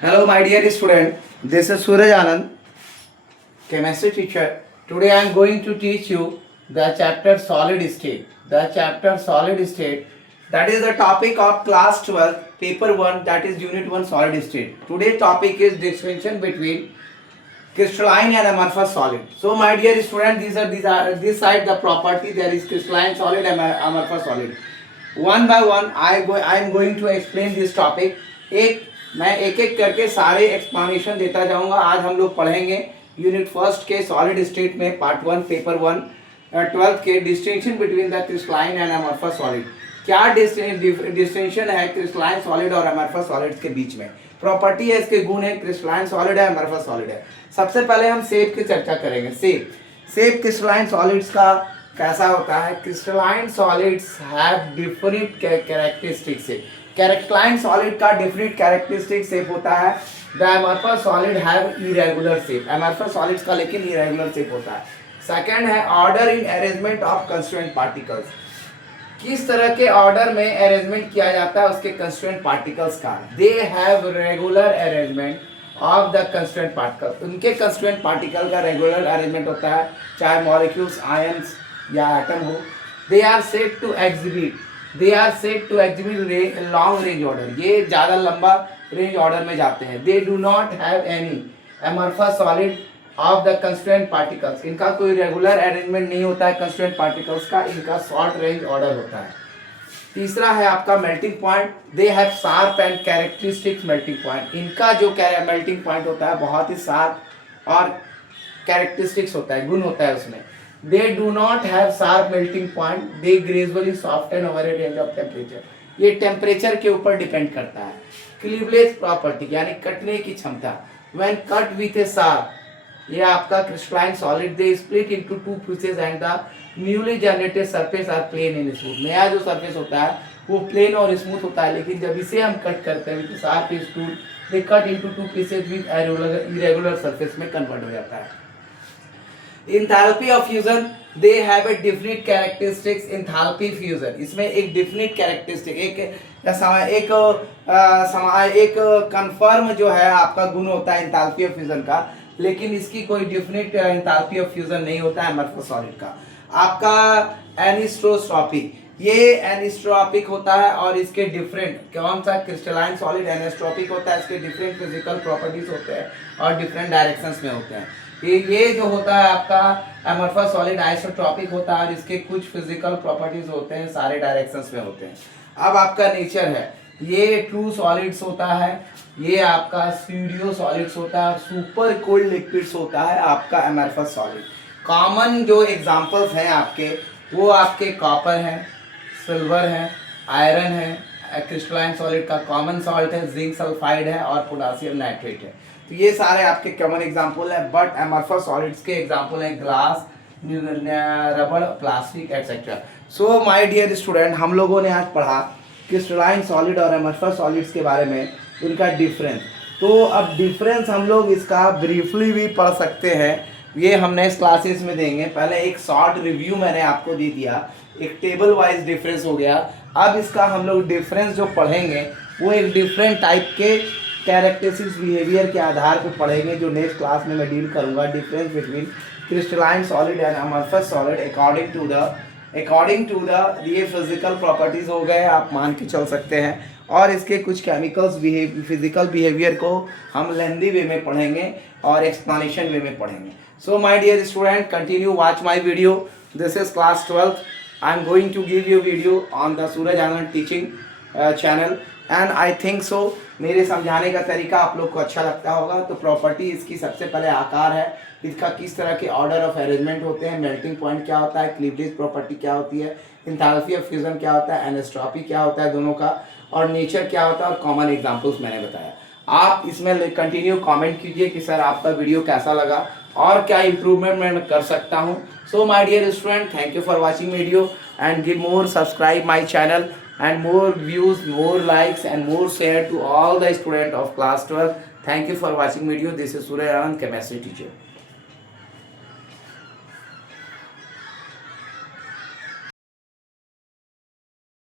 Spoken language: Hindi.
Hello, my dear student. This is Suraj Anand, chemistry teacher. Today I am going to teach you the chapter solid state. The chapter solid state, that is the topic of class 12, paper 1, that is unit 1 solid state. Today's topic is distinction between crystalline and amorphous solid. So my dear student, these are this side the property, there is crystalline solid and amorphous solid. One by one I am going to explain this topic. मैं एक एक करके सारे एक्सप्लेनेशन देता जाऊंगा. आज हम लोग पढ़ेंगे यूनिट फर्स्ट के सॉलिड स्टेट में पार्ट 1 पेपर 1 12th के distinction between the crystalline and amorphous solid. क्या डिस्टिंक्शन है क्रिस्टलाइन सॉलिड और अमॉर्फस सॉलिड्स के बीच में? प्रॉपर्टी है, इसके गुण है, क्रिस्टलाइन सॉलिड है, अमॉर्फस सॉलिड है. सबसे पहले हम शेप की चर्चा करेंगे. शेप क्रिस्टलाइन सॉलिड्स का कैसा होता है? Crystalline solids have different characteristics. Crystalline solid का डिफरेंट कैरेक्टरिस्टिक शेप होता है. The amorphous solid have irregular shape. Amorphous solids का लेकिन इरेगुलर शेप होता है. सेकंड है order in arrangement of constituent particles. किस तरह के ऑर्डर में अरेंजमेंट किया जाता है उसके कंस्टिट्यूएंट पार्टिकल्स का? They have regular arrangement of the constituent particle. उनके कंस्टिट्यूएंट पार्टिकल का रेगुलर अरेंजमेंट होता है, चाहे मॉलिक्यूल्स आयंस या एटम हो. They are said to exhibit long range order. ये ज़्यादा लंबा रेंज ऑर्डर में जाते हैं. They do not have any amorphous solid of the constituent particles. इनका कोई रेगुलर अरेंजमेंट नहीं होता है कंस्टिट्यूएंट पार्टिकल्स का. इनका शॉर्ट रेंज ऑर्डर होता है. तीसरा है आपका melting point. They have sharp and characteristic melting point. इनका जो मेल्टिंग पॉइंट होता है बहुत ही शार्प और कैरेक्टरिस्टिक्स होता है, गुण होता है उसमें. They do not have sharp melting point. They gradually soften over a range of temperature. ये टेम्परेचर के ऊपर डिपेंड करता है. क्लीवलेज प्रॉपर्टी यानी कटने की क्षमता. When cut with a sharp, ये आपका crystalline solid they split into two pieces and the newly generated surface are plane and smooth. नया जो सरफेस होता है वो प्लेन और स्मूथ होता है, लेकिन जब इसे हम कट करते हैं with sharp tool, they cut into two pieces with irregular surface में कन्वर्ट हो जाता है. Enthalpy of fusion, they have a different characteristics. Enthalpy fusion, इसमें एक different characteristic, एक confirm जो है आपका गुण होता है enthalpy of fusion का, लेकिन इसकी कोई different enthalpy of fusion नहीं होता है amorphous solid का. आपका anisotropy, ये एनिस्ट्रोपिक होता है और इसके डिफरेंट, कौन सा क्रिस्टलाइन सॉलिड एनिस्ट्रोपिक होता है, इसके डिफरेंट फिजिकल प्रॉपर्टीज होते हैं और डिफरेंट डायरेक्शंस में होते हैं. ये जो होता है आपका अमॉर्फस सॉलिड आइसोट्रॉपिक होता है और इसके कुछ फिजिकल प्रॉपर्टीज होते हैं, सारे डायरेक्शंस में होते हैं. अब आपका नेचर है, ये ट्रू सॉलिड्स होता है, ये आपका स्यूडो सॉलिड्स होता है, सुपर कोल्ड लिक्विड्स होता है आपका अमॉर्फस सॉलिड. कॉमन जो एग्जांपल्स हैं आपके, वो आपके कॉपर हैं, सिल्वर है, आयरन है, क्रिस्टलाइन सॉलिड का कॉमन सॉल्ट है, जिंक सल्फाइड है और पोटेशियम नाइट्रेट है. तो ये सारे आपके कॉमन एग्जांपल है. बट अमॉर्फस सॉलिड्स के एग्जांपल हैं ग्लास, रबड़, plastic etcetera. So my dear student, हम लोगों ने आज पढ़ा क्रिस्टलाइन सॉलिड और अमॉर्फस सॉलिड्स के बारे में, उनका डिफरेंस. तो अब डिफरेंस हम लोग इसका ब्रीफली भी पढ़ सकते हैं, ये हम नेक्स्ट क्लासेस में देंगे. पहले एक शॉर्ट रिव्यू मैंने आपको दे दिया, एक टेबल वाइज डिफरेंस हो गया. अब इसका हम लोग डिफरेंस जो पढ़ेंगे वो एक डिफरेंट टाइप के कैरेक्टरिस्टिक्स बिहेवियर के आधार पर पढ़ेंगे, जो नेक्स्ट क्लास में मैं डील करूंगा. Difference between crystalline solid and amorphous solid according to the ये फिजिकल प्रॉपर्टीज हो गए, आप मान के चल सकते हैं. और इसके कुछ केमिकल्स फिजिकल बिहेवियर को हम लेंदी वे में पढ़ेंगे और एक्सप्लेनेशन वे में पढ़ेंगे. So my dear student, continue watch my video. This is class 12th. I am going to give you video on the Suraj Anand teaching channel and I think so मेरे समझाने का तरीका आप लोग को अच्छा लगता होगा. तो प्रॉपर्टी इसकी सबसे पहले आकार है, इसका किस तरह के ऑर्डर ऑफ अरेंजमेंट होते हैं, मेल्टिंग पॉइंट क्या होता है, क्लीवलेज प्रॉपर्टी क्या होती है, एंथैल्पी ऑफ फ्यूजन क्या होता है, एनिस्ट्रॉपी क्या होता है दोनों का, और नेचर क्या होता है, और कॉमन एग्जाम्पल्स मैंने बताया. आप इसमें कंटिन्यू कमेंट कीजिए कि सर आपका वीडियो कैसा लगा और क्या इम्प्रूवमेंट मैं कर सकता हूँ. So my dear student, thank you for watching video and give more subscribe my channel and more views, more likes and more share to all the student of class 12. Thank you for watching video. This is Suraj Anand, chemistry teacher.